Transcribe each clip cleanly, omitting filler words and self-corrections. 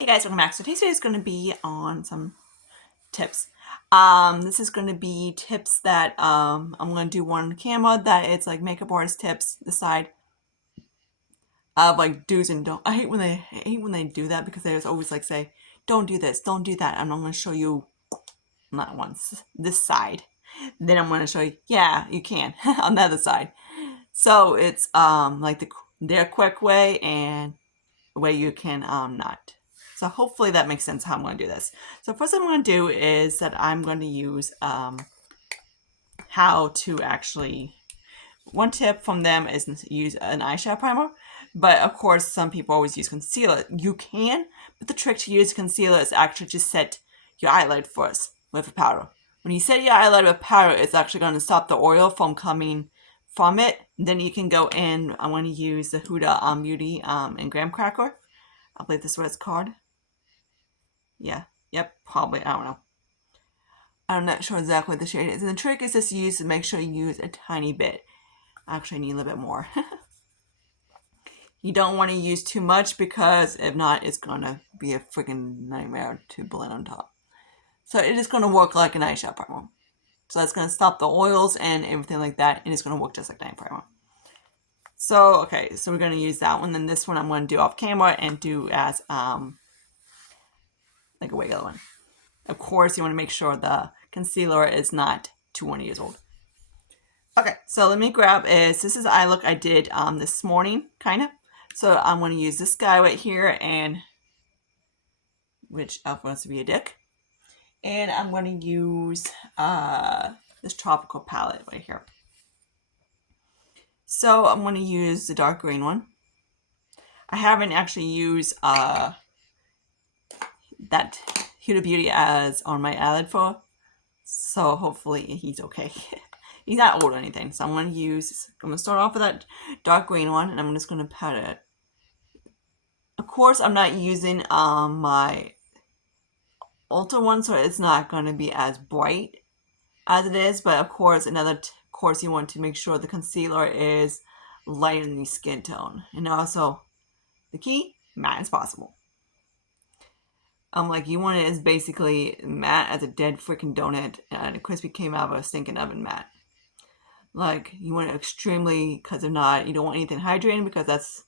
Hey guys, welcome back. So today's video is going to be on some tips. This is going to be tips that I'm going to do one on camera that it's like makeup artist tips, the side of like do's and don't. I hate when they do that because they just always like say, don't do this, don't do that. And I'm going to show you not once this side. Then I'm going to show you, yeah, you can on the other side. So it's like their quick way and the way you can not. So hopefully that makes sense how I'm going to do this. So first thing I'm going to do is that I'm going to use how to actually, one tip from them is use an eyeshadow primer. But of course, some people always use concealer. You can, but the trick to use concealer is actually just set your eyelid first with a powder. When you set your eyelid with powder, it's actually going to stop the oil from coming from it. Then you can go in, I'm going to use the Huda Beauty and Graham Cracker. I believe this is what it's called. Yeah. Yep. Probably. I don't know. I'm not sure exactly what the shade is. And the trick is just to make sure you use a tiny bit. Actually, I need a little bit more. You don't want to use too much because if not, it's going to be a freaking nightmare to blend on top. So it is going to work like an eyeshadow primer. So that's going to stop the oils and everything like that. And it's going to work just like an eye primer. So, okay. So we're going to use that one. Then this one I'm going to do off camera and do as like a regular one. Of course, you want to make sure the concealer is not 200 years old. Okay, so let me grab this is eye look I did this morning, kind of. So I'm going to use this guy right here, and which Elf wants to be a dick. And I'm going to use this tropical palette right here. So I'm going to use the dark green one. I haven't actually used that Huda Beauty as on my eyelid for, so hopefully he's okay. He's not old or anything, so I'm going to start off with that dark green one, and I'm just going to pat it. Of course, I'm not using my Ulta one, so it's not going to be as bright as it is, but of course, course, you want to make sure the concealer is light in the skin tone, and also the key, matte as possible. Like, you want it as basically matte as a dead freaking donut, and a crispy came out of a stinking oven matte. Like, you want it extremely, because if not, you don't want anything hydrating because that's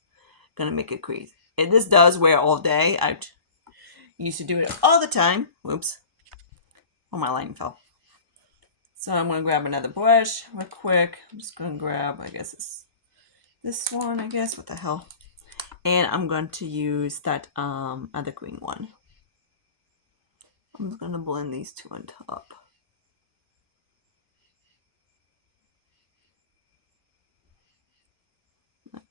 going to make it crease. And this does wear all day. I used to do it all the time. Whoops. Oh, my lighting fell. So I'm going to grab another brush real quick. I'm just going to grab, I guess it's this one, I guess. What the hell? And I'm going to use that other green one. I'm just going to blend these two on top.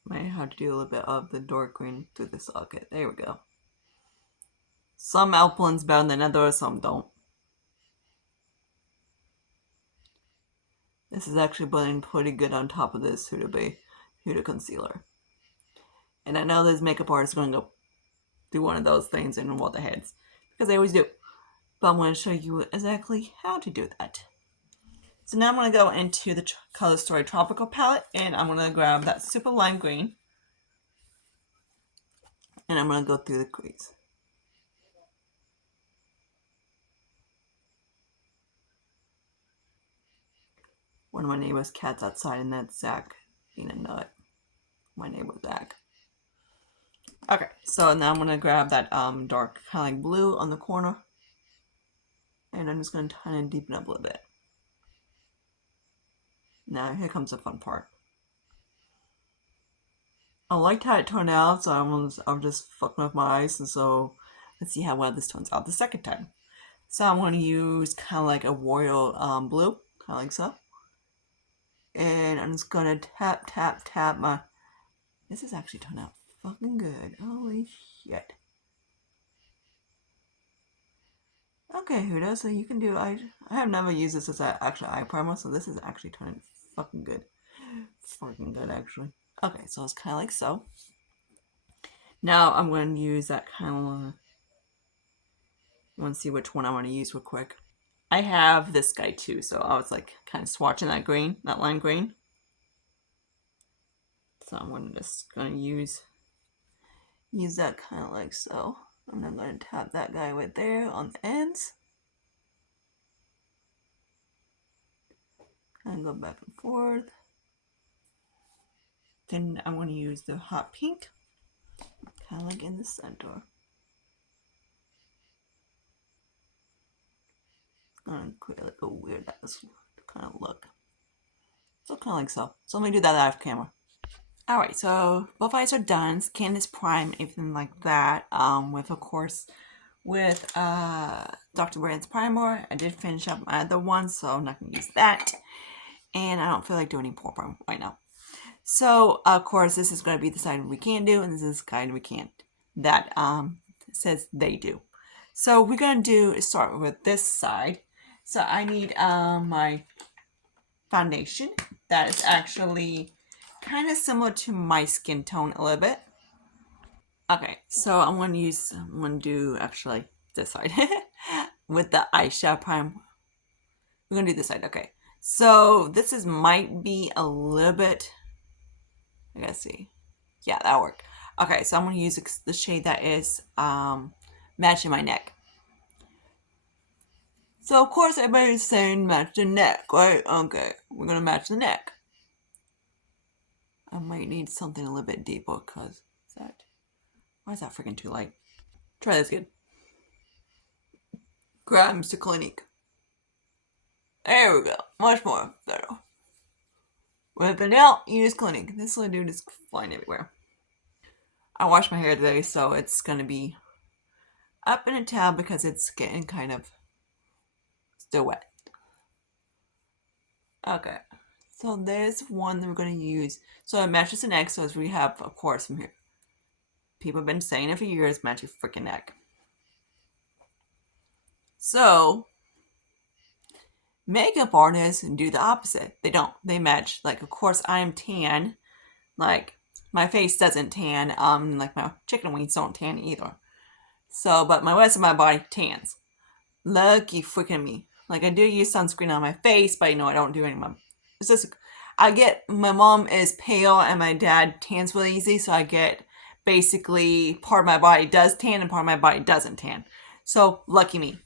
Might have to do a little bit of the dark green through the socket. There we go. Some elf blends better than others, some don't. This is actually blending pretty good on top of this Huda concealer. And I know this makeup artist is going to go do one of those things and roll their heads, because they always do. But I'm going to show you exactly how to do that. So now I'm going to go into the Color Story Tropical palette, and I'm going to grab that super lime green, and I'm going to go through the crease. One of my neighbor's cats outside, and that's Zach being a nut. My neighbor Zach. Okay, so now I'm going to grab that dark kind of like blue on the corner, and I'm just going to kind of deepen up a little bit. Now here comes the fun part. I liked how it turned out, so I'm just fucking with my eyes, and so let's see how well this turns out the second time. So I'm going to use kind of like a royal blue, kind of like so. And I'm just going to tap my... This is actually turned out fucking good. Holy shit. Okay, Huda, so you can do... I have never used this as an actual eye primer, so this is actually turning fucking good. Fucking good, actually. Okay, so it's kind of like so. Now I'm going to use that kind of... You want to see which one I want to use real quick. I have this guy too, so I was like kind of swatching that green, that lime green. So I'm just going to use that kind of like so. And I'm going to tap that guy right there on the ends. And go back and forth. Then I'm going to use the hot pink, kind of like in the center. Going to create like a weird ass kind of look. So kind of like so. So let me do that off camera. Alright, so both eyes are done. Scan this prime, everything like that. With of course with Dr. Brand's primer. I did finish up my other one, so I'm not gonna use that. And I don't feel like doing any pore primer right now. So of course this is gonna be the side we can do, and this is the side we can't. That says they do. So we're gonna start with this side. So I need my foundation that is actually kind of similar to my skin tone a little bit. Okay, so I'm going to do actually this side with the eyeshadow prime. We're going to do this side, okay. So this might be a little bit, I gotta see. Yeah, that'll work. Okay, so I'm going to use the shade that is matching my neck. So of course everybody's saying match the neck, right? Okay, we're going to match the neck. I might need something a little bit deeper because why is that freaking too light? Try this again. Grab Mr. Clinique. There we go. Much more better. Whip it out, use Clinique. This little dude is flying everywhere. I washed my hair today, so it's gonna be up in a towel because it's getting kind of still wet. Okay. So there's one that we're gonna use. So it matches the neck, so as we have, of course, from here. People have been saying it for years, match your freaking neck. So makeup artists do the opposite. They don't. They match. Like, of course, I'm tan. Like, my face doesn't tan. Like my chicken wings don't tan either. So, but my rest of my body tans. Lucky freaking me. Like, I do use sunscreen on my face, but I don't do any of my. It's just, my mom is pale and my dad tans really easy, so I get basically part of my body does tan and part of my body doesn't tan. So, lucky me.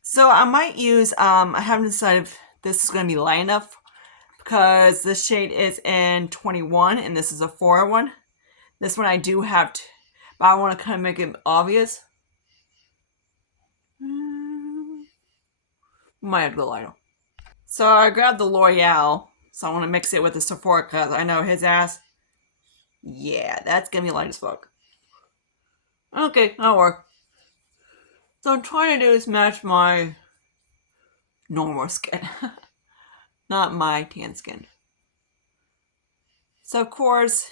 So, I might use, I haven't decided if this is going to be light enough because this shade is in 21 and this is a 401. This one I do have to, but I want to kind of make it obvious. Might have to go lighter. So I grabbed the L'Oreal, so I want to mix it with the Sephora because I know his ass. Yeah, that's gonna be light as fuck. Okay, that'll work. So I'm trying to do is match my normal skin, not my tan skin. So of course,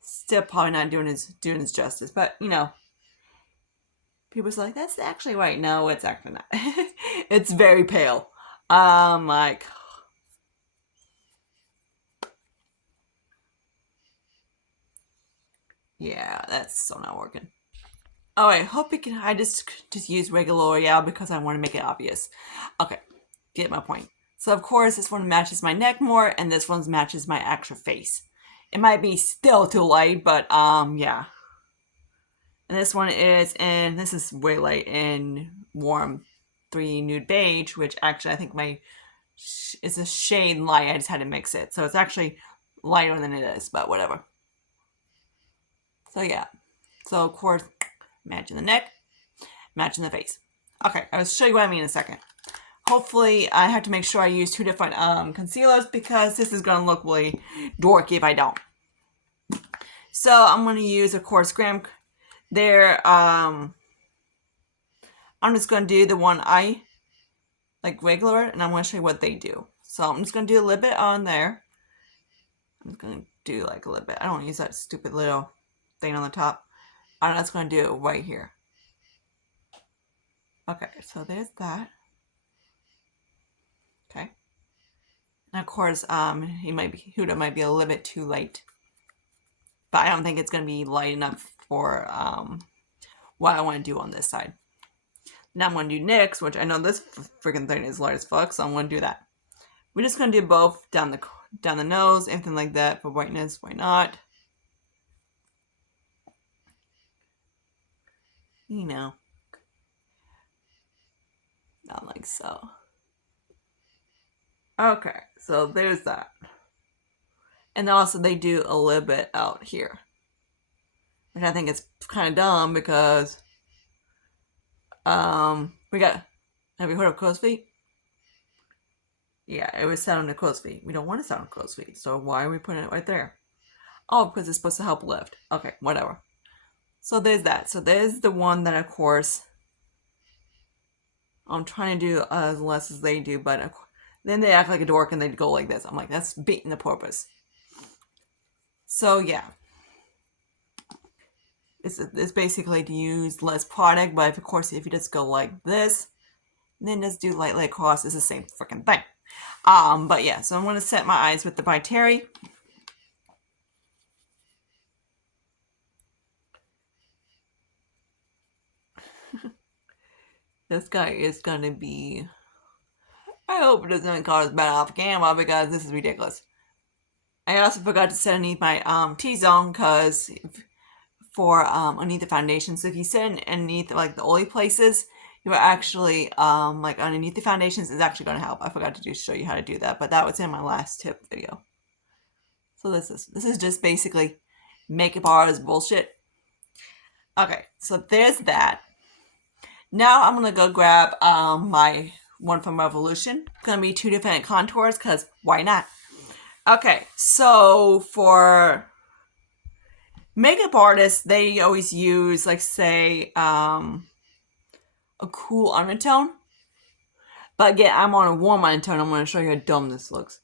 still probably not doing his justice, but people's like, that's actually right. No, it's actually not. It's very pale. Like, yeah, that's still not working. Oh, I hope it can. I just use regular L'Oreal because I want to make it obvious. Okay, get my point. So of course, this one matches my neck more, and this one matches my actual face. It might be still too light, but yeah. And this one is this is way light in warm 3 nude beige, which actually I think is a shade light. I just had to mix it, so it's actually lighter than it is, but whatever. So yeah. So of course, matching the neck, matching the face. Okay, I'll show you what I mean in a second. Hopefully, I have to make sure I use 2 different concealers because this is going to look really dorky if I don't. So I'm going to use, of course, Graham. I'm just going to do the one I like regular, and I'm going to show you what they do. So I'm just going to do a little bit on there. I'm just going to do like a little bit. I don't use that stupid little thing on the top. I'm just going to do it right here. Okay, so there's that. Okay. And of course, Huda might be a little bit too light. But I don't think it's going to be light enough for what I want to do on this side. Now I'm going to do NYX, which I know this freaking thing is light as fuck, so I'm going to do that. We're just going to do both down the nose, anything like that for whiteness. Why not? you know, not like so. Okay, so there's that. And also they do a little bit out here, which I think is kind of dumb because we got. Have you heard of crow's feet? Yeah, it was set on the crow's feet. We don't want to set on crow's feet, so why are we putting it right there? Oh, because it's supposed to help lift. Okay, whatever. So there's that. So there's the one that, of course, I'm trying to do as less as they do, but then they act like a dork and they go like this. I'm like, that's beating the purpose. So yeah, it's basically to use less product, but of course, if you just go like this, then just do lightly across, it's the same freaking thing. But yeah, so I'm going to set my eyes with the by Terry. This guy is going to be... I hope it doesn't cause bad off camera because this is ridiculous. I also forgot to set underneath my T-zone because for underneath the foundation. So if you set it underneath like the oily places, you're actually like underneath the foundations is actually going to help. I forgot to show you how to do that, but that was in my last tip video. So this is just basically makeup artist bullshit. Okay, so there's that. Now I'm gonna go grab my one from Revolution. It's gonna be 2 different contours because why not? Okay, so for makeup artists, they always use like say a cool undertone. But again, I'm on a warm undertone. I'm gonna show you how dumb this looks.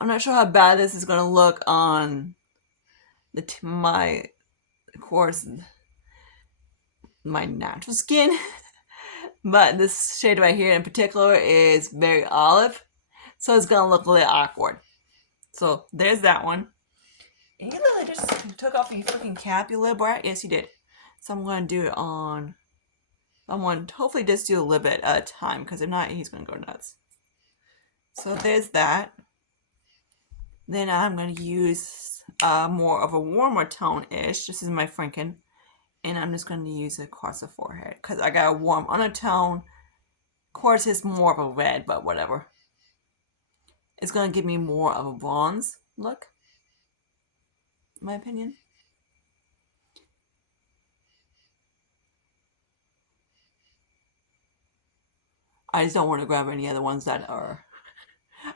I'm not sure how bad this is gonna look on my, of course, my natural skin. But this shade right here in particular is very olive, so it's gonna look a little awkward. So there's that one. And you literally just took off your freaking cap, you little brat. Yes, you did. So I'm gonna do it on. I'm gonna hopefully just do a little bit at a time, because if not, he's gonna go nuts. So there's that. Then I'm gonna use more of a warmer tone-ish. This is my Franken. And I'm just going to use it across the forehead because I got a warm undertone. Of course, it's more of a red, but whatever. It's going to give me more of a bronze look, in my opinion. I just don't want to grab any other ones that are...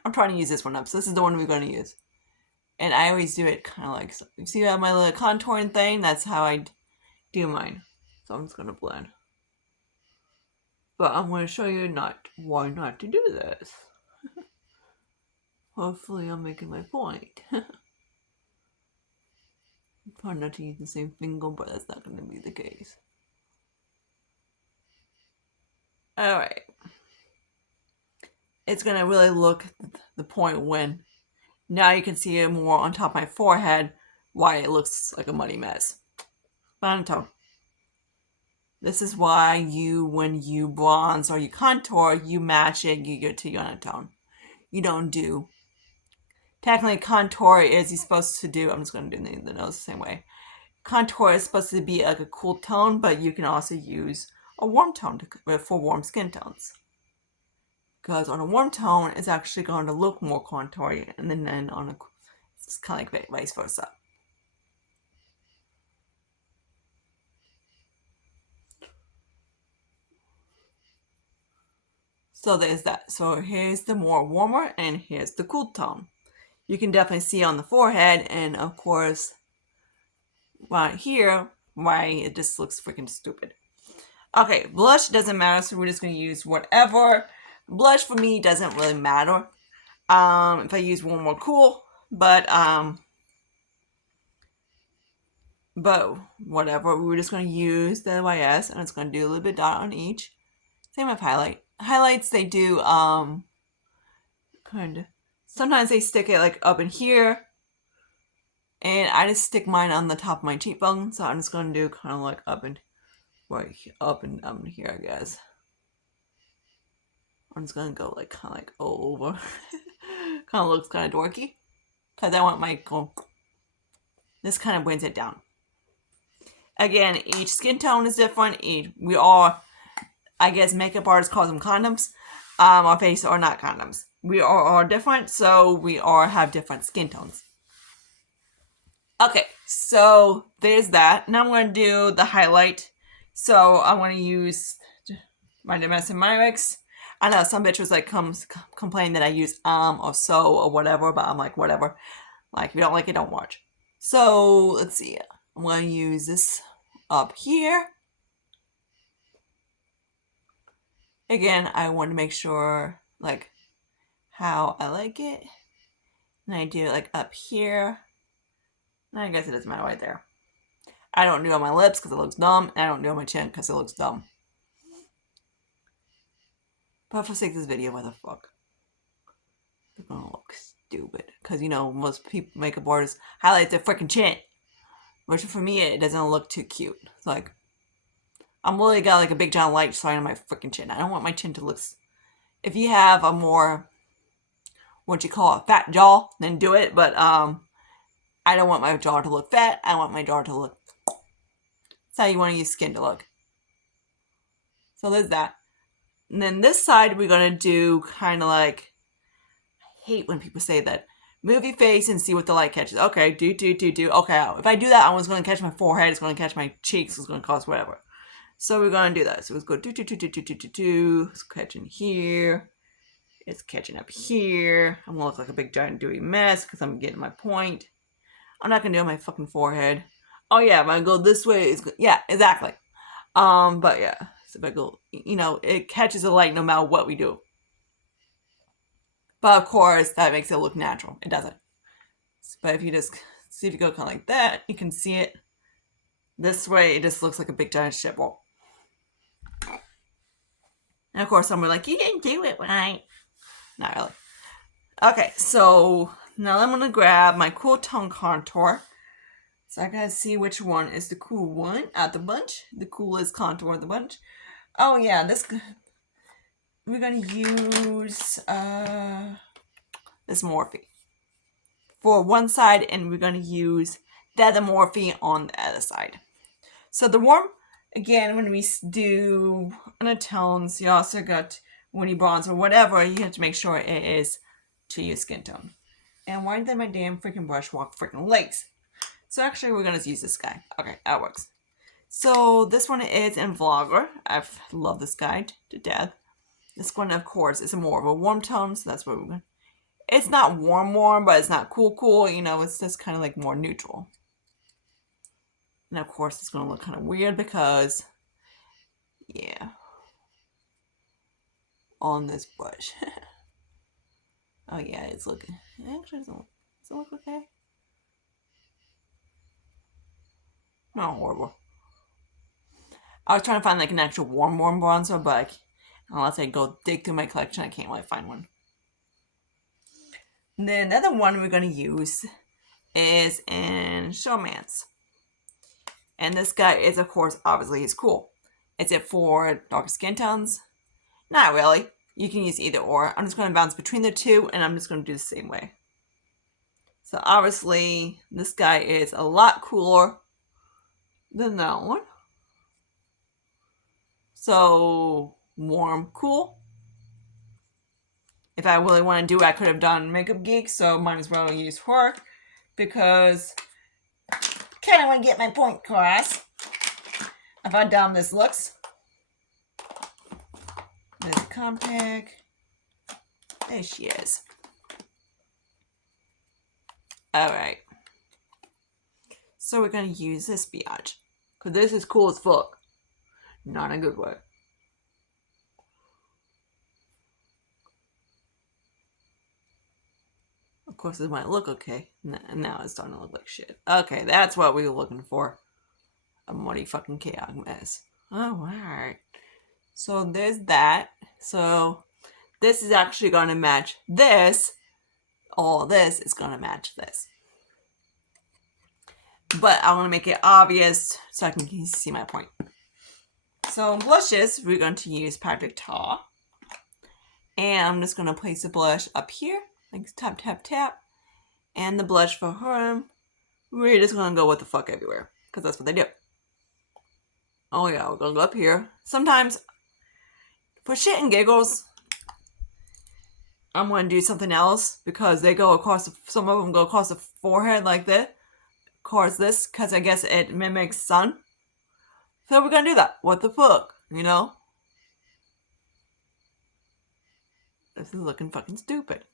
I'm trying to use this one up, so this is the one we're going to use. And I always do it kind of like... So. You see my little contouring thing? That's how I do mine. So I'm just going to blend. But I'm going to show you why not to do this. Hopefully I'm making my point. Try not to use the same finger, but that's not going to be the case. Alright. It's going to really look the point when now you can see it more on top of my forehead why it looks like a muddy mess. Undertone. This is why when you bronze or you contour, you match it, you get to your undertone. You don't do... Technically, contour is you're supposed to do... I'm just going to do the nose the same way. Contour is supposed to be like a cool tone, but you can also use a warm tone for warm skin tones. Because on a warm tone, it's actually going to look more contoury, and then on a... It's kind of like vice versa. So there's that. So here's the more warmer, and here's the cool tone. You can definitely see on the forehead, and of course, right here, why it just looks freaking stupid. Okay, blush doesn't matter, so we're just going to use whatever. Blush for me doesn't really matter. If I use one more cool, but whatever. We're just going to use the YS, and it's going to do a little bit dot on each. Same with highlight. Highlights, they do kind of... Sometimes they stick it like up in here, and I just stick mine on the top of my cheekbone. So I'm just going to do kind of like up and here, I guess. I'm just going to go like kind of like over. Kind of looks kind of dorky, because I want my... This kind of brings it down. Again, each skin tone is different. We all, I guess makeup artists call them condoms. Our face are not condoms. We are all different, so we all have different skin tones. Okay, so there's that. Now I'm going to do the highlight. So I'm going to use my Domestic Myrix. I know some bitch was like complaining that I use or so or whatever, but I'm like, whatever. Like, if you don't like it, don't watch. So let's see. I'm going to use this up here. Again, I want to make sure like how I like it. And I do it like up here. And I guess it doesn't matter right there. I don't do it on my lips because it looks dumb. And I don't do it on my chin because it looks dumb. But for sake of this video, what the fuck? They're gonna look stupid. Because, you know, most people, makeup artists, highlight their freaking chin. Which for me, it doesn't look too cute. It's like, I'm really got like a big giant light shine on my freaking chin. I don't want my chin to look... If you have a more, what you call a fat jaw, then do it. But, I don't want my jaw to look fat. I want my jaw to look... That's how you want to use skin to look. So there's that. And then this side, we're going to do kind of like... I hate when people say that. Move your face and see what the light catches. Okay, do. Okay, if I do that, I was going to catch my forehead. It's going to catch my cheeks. It's going to cause whatever. So we're going to do that. So let's go do. It's catching here. It's catching up here. I'm going to look like a big giant dewy mess because I'm getting my point. I'm not going to do it on my fucking forehead. Oh yeah, if I go this way, it's good. Yeah, exactly. But yeah. So if I go, you know, it catches the light no matter what we do. But of course, that makes it look natural. It doesn't. But if you just see, if you go kind of like that, you can see it. This way, it just looks like a big giant shit ball. And of course, some are like, you didn't do it right. Not really. Okay, so now I'm going to grab my cool tone contour. So I gotta see which one is the cool one out the bunch. The coolest contour of the bunch. Oh yeah, this... We're going to use this Morphe for one side, and we're going to use the other Morphe on the other side. So the warm, again, when we do undertones, you also got, when you bronze or whatever, you have to make sure it is to your skin tone. And why did my damn freaking brush walk freaking legs? So actually, we're going to use this guy. Okay, that works. So this one is in Vlogger. I love this guy to death. This one, of course, is more of a warm tone, so that's what we're going. It's not warm, but it's not cool. You know, it's just kind of like more neutral. And of course, it's going to look kind of weird because, yeah, on this brush. Oh yeah, it's looking. It actually does it look okay? Not horrible. I was trying to find like an actual warm bronzer, but unless I go dig through my collection, I can't really find one. And then another one we're going to use is in Showmance. And this guy is, of course, obviously he's cool. Is it for darker skin tones? Not really. You can use either or. I'm just going to bounce between the two, and I'm just going to do the same way. So obviously, this guy is a lot cooler than that one. So, warm, cool. If I really want to do it, I could have done Makeup Geek, so might as well use her because kind of want to get my point across of how dumb this looks. There's a compact. There she is. Alright. So we're going to use this biatch because this is cool as fuck. Not in a good way. Of course, it might look okay. Now it's starting to look like shit. Okay, that's what we were looking for. A muddy fucking chaotic mess. Oh, alright. So there's that. So this is actually going to match this. All this is going to match this. But I want to make it obvious so I can see my point. So blushes, we're going to use Patrick Ta. And I'm just going to place the blush up here. Like tap. And the blush for her, we're just going to go with the fuck everywhere. Because that's what they do. Oh yeah, we're gonna go up here. Sometimes, for shit and giggles, I'm gonna do something else because they go across. Some of them go across the forehead like this. Across this, because I guess it mimics sun. So we're gonna do that. What the fuck, you know? This is looking fucking stupid.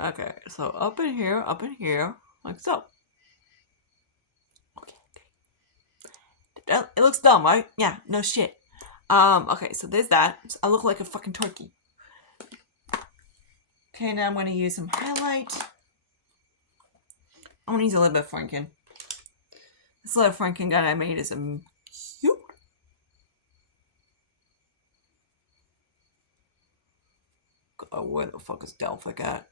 Okay, so up in here, like so. Okay. It looks dumb, right? Yeah, no shit. Okay, so there's that. So I look like a fucking turkey. Okay, now I'm gonna use some highlight. I'm gonna use a little bit of Franken. This little Franken gun I made is cute. God, where the fuck is Delphic at?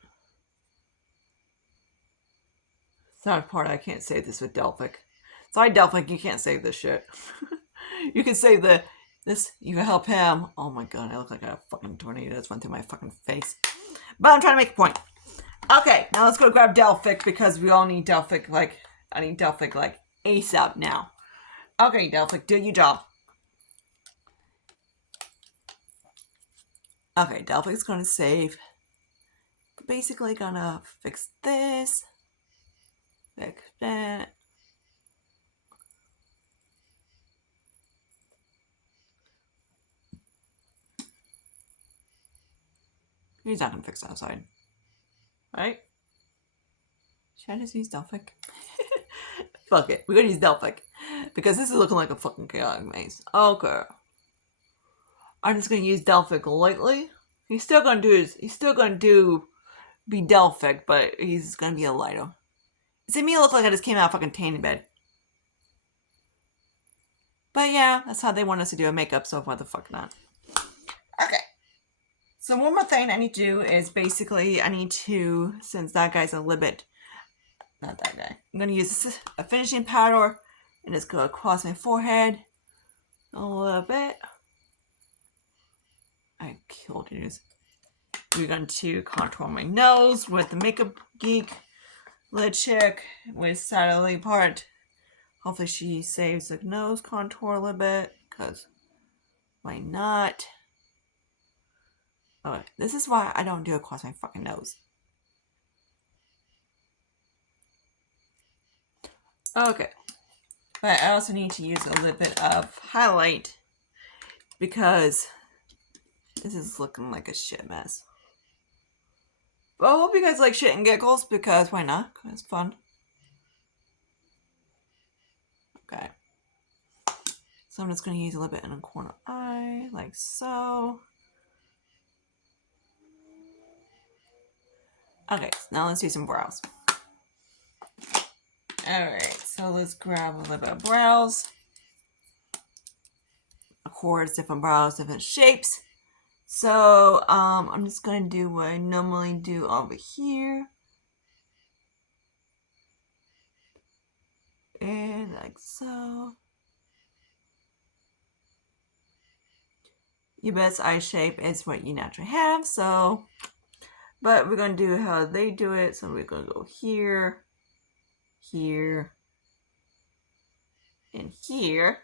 Sad part, I can't save this with Delphic. Sorry, Delphic, you can't save this shit. You can save this. You can help him. Oh my god, I look like a fucking tornado that's went through my fucking face. But I'm trying to make a point. Okay, now let's go grab Delphic because we all need Delphic. Like, I need Delphic like ASAP now. Okay, Delphic, do your job. Okay, Delphic's gonna save. Basically, gonna fix this. Fix that. He's not gonna fix that side. Right? Should I just use Delphic? Fuck it. We're gonna use Delphic. Because this is looking like a fucking chaotic maze. Okay. I'm just gonna use Delphic lightly. He's still gonna be Delphic, but he's gonna be a lighter. See me look like I just came out of fucking tanning bed. But yeah, that's how they want us to do a makeup, so what the fuck not. Okay. So one more thing I need to do is basically I need to, since that guy's a little bit, not that guy, I'm going to use a finishing powder and just go across my forehead a little bit. I killed it. We're going to contour my nose with the Makeup Geek lid chick with Saturday part. Hopefully she saves the nose contour a little bit, because why not? Alright, this is why I don't do it across my fucking nose. Okay. But I also need to use a little bit of highlight because this is looking like a shit mess. But I hope you guys like shit and giggles because why not? It's fun. Okay. So I'm just going to use a little bit in the corner eye, like so. Okay, so now let's do some brows. Alright, so let's grab a little bit of brows. Of course, different brows, different shapes. So I'm just going to do what I normally do over here. And like so. Your best eye shape is what you naturally have, so. But we're going to do how they do it. So we're going to go here, here, and here.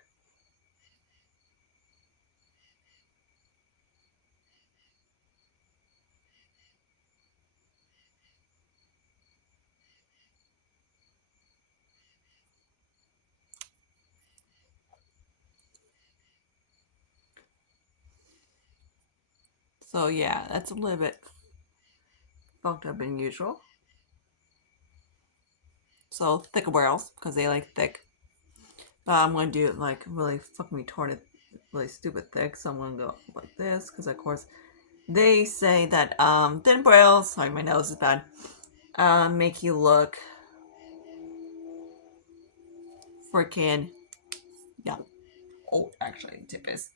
So yeah, that's a little bit fucked up than usual. So thicker brows, because they like thick. But I'm going to do it like really fucking retarded, really stupid thick. So I'm going to go like this, because of course they say that thin brows, sorry my nose is bad, make you look freaking young. Old, actually, the tip is.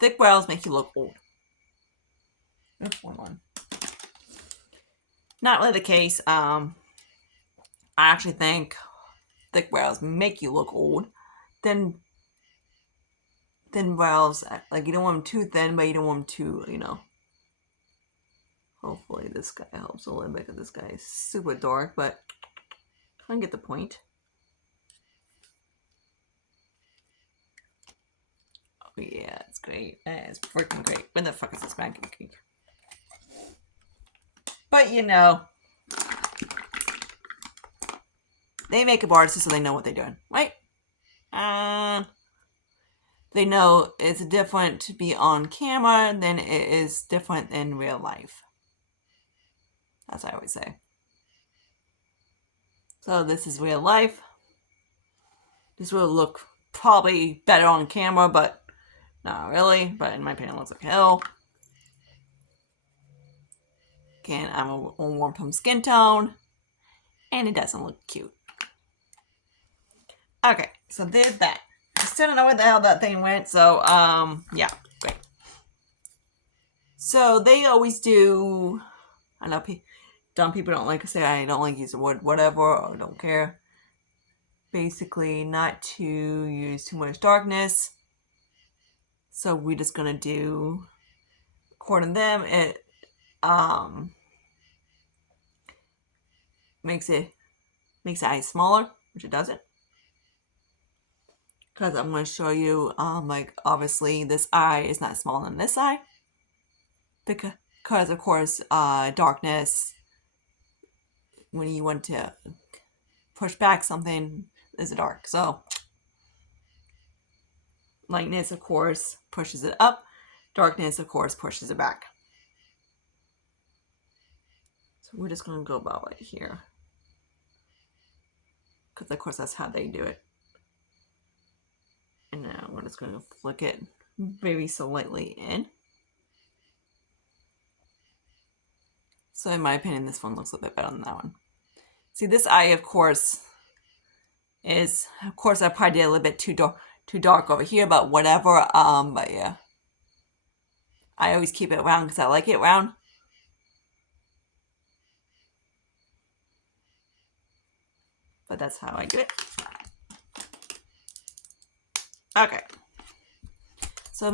Thick brows make you look old. That's one. Not really the case. I actually think thick brows make you look old. Thin brows, like you don't want them too thin, but you don't want them too, you know. Hopefully this guy helps a little bit because this guy is super dark, but I can get the point. Yeah, it's great. It's freaking great. When the fuck is this pancake cake? But you know, they make up artists so they know what they're doing, right? They know it's different to be on camera than it is different in real life. That's what I always say. So this is real life. This will look probably better on camera, but not really. But in my opinion, it looks like hell. Again, I'm a warm tone skin tone, and it doesn't look cute. Okay, so did that. I still don't know where the hell that thing went, so yeah, great. So they always do. I know dumb people don't like to say I don't like use the word whatever or don't care. Basically, not to use too much darkness. So we're just gonna do, according to them, it makes the eye smaller, which it doesn't. Because I'm going to show you, like, obviously this eye is not smaller than this eye. Because of course, darkness, when you want to push back something, is dark. So, lightness, of course, pushes it up. Darkness, of course, pushes it back. So we're just going to go about right here. Because, of course, that's how they do it. And now we're just going to flick it very slightly in. So in my opinion, this one looks a bit better than that one. See, this eye, of course, I probably did a little bit too dark over here, but whatever. But yeah, I always keep it round because I like it round. But that's how I do it. Okay. So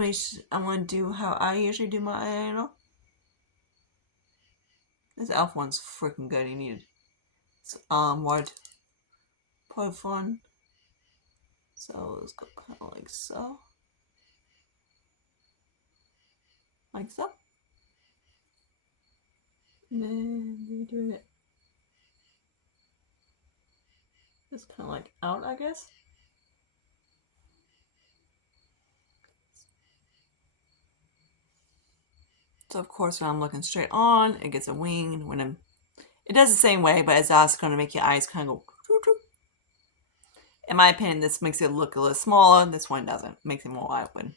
I want to do how I usually do my eyeliner. This elf one's freaking good. You need what? Put fun. So let's go kind of like so. Like so. And then we do it just kind of like out, I guess. So of course, when I'm looking straight on, it gets a wing. It does the same way, but it's also going to make your eyes kind of go. In my opinion, this makes it look a little smaller. This one doesn't. It makes it more open.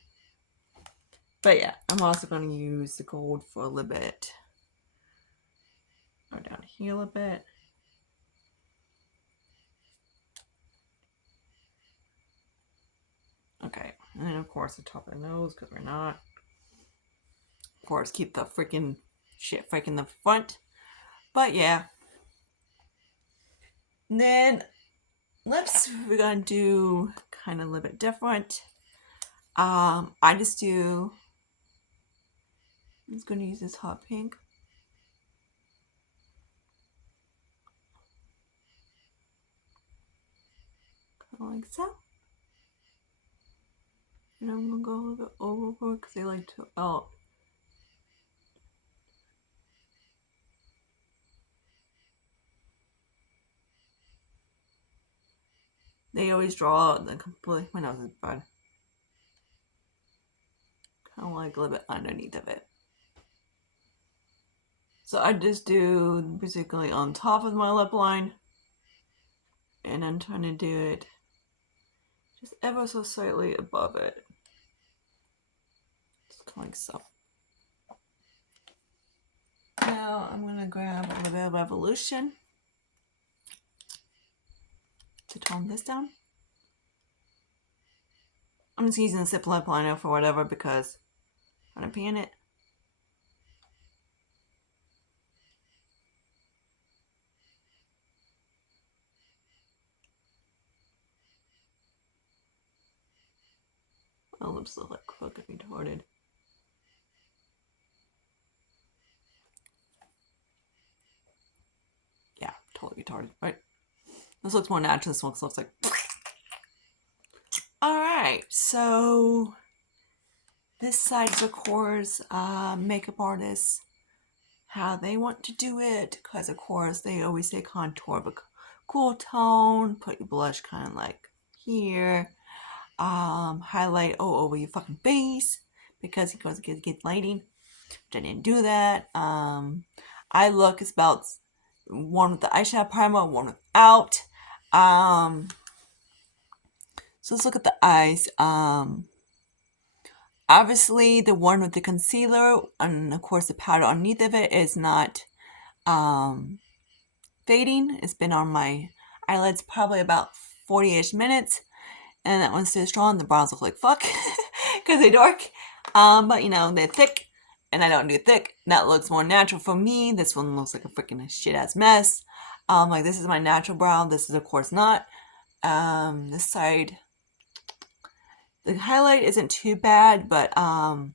But yeah, I'm also going to use the gold for a little bit. Go down here a little bit. Okay, and then of course the top of the nose, because we're not. Of course, keep the freaking shit in the front. But yeah. And then lips, we're going to do kind of a little bit different. I'm just going to use this hot pink. Kind of like so. And I'm going to go a little bit overboard because they like to, they always draw the complete, my nose is bad. Kind of like a little bit underneath of it. So I just do basically on top of my lip line. And I'm trying to do it just ever so slightly above it. Just kind of like so. Now I'm going to grab a little bit of Evolution to tone this down. I'm just using a zip lip liner for whatever because I'm going to pan it. My lips look like fucking retarded. Yeah, totally retarded, right? This looks more natural. This one looks like. Alright, so This side is, of course, makeup artists, how they want to do it, because of course they always say contour, but cool tone, put your blush kind of like here, highlight all over your fucking face, because it goes to get lighting, which I didn't do that. Eye look is about one with the eyeshadow primer, one without. So let's look at the eyes. Obviously the one with the concealer and of course the powder underneath of it is not fading. It's been on my eyelids probably about 40-ish minutes, and that one's still strong. The brows look like fuck because they're dark, but you know, they're thick and I don't do thick. That looks more natural for me. This one looks like a freaking shit ass mess. Like this is my natural brow. This is of course not. This side, the highlight isn't too bad, but how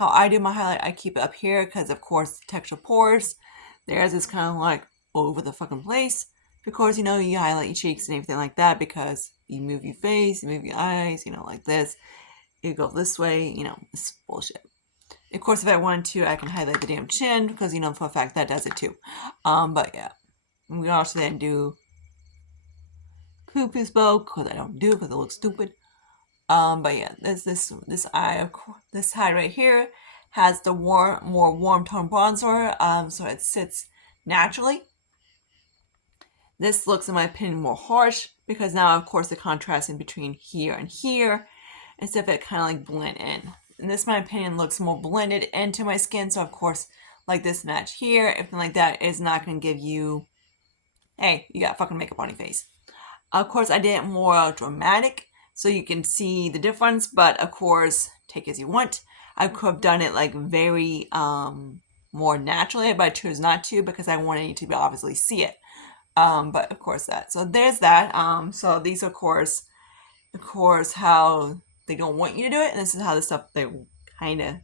I do my highlight, I keep it up here because of course texture pores. Theirs is kind of like all over the fucking place. Of course, you know, you highlight your cheeks and everything like that because you move your face, you move your eyes, you know, like this. You go this way, you know, it's bullshit. Of course, if I wanted to, I can highlight the damn chin because, you know, for a fact that does it too. But yeah, we also then do poo-poo's bow because I don't do it because it looks stupid. But yeah, this eye, this eye right here has the more warm tone bronzer, so it sits naturally. This looks, in my opinion, more harsh because now, of course, the contrast in between here and here, instead of it kind of like blend in. And this, in my opinion, looks more blended into my skin. So, of course, like this match here, everything like that is not going to give you, hey, you got fucking makeup on your face. Of course, I did it more dramatic so you can see the difference, but of course, take as you want. I could have done it like very more naturally, but I chose not to because I wanted you to obviously see it. But of course that. So there's that. So these of course how they don't want you to do it, and this is how the stuff they kind of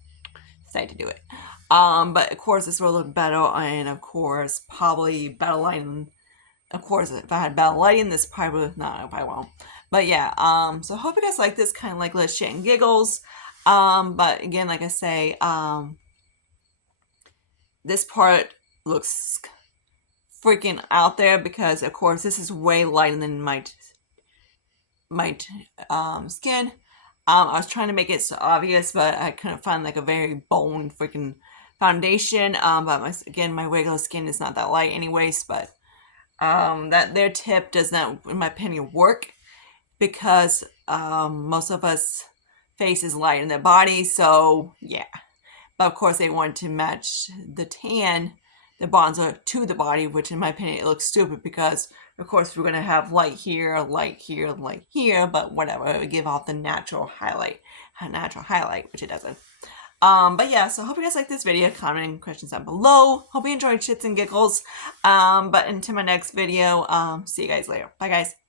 decide to do it. But of course this will look better, and of course probably better lighting. Of course, if I had better lighting, this probably would not. I probably won't. But yeah. So I hope you guys like this kind of like little shit and giggles. But again, like I say, this part looks freaking out there because of course this is way lighter than my skin. I was trying to make it so obvious, but I couldn't find like a very bone freaking foundation. But my regular skin is not that light anyways. But that their tip does not, in my opinion, work because most of us face is light in their body. So yeah. But of course they want to match the tan, the bronzer to the body, which in my opinion it looks stupid because of course we're going to have light here, light here, light here, but whatever, it would give off the natural highlight, which it doesn't. But yeah, so I hope you guys like this video. Comment questions down below. Hope you enjoyed shits and giggles. But until my next video, see you guys later. Bye guys.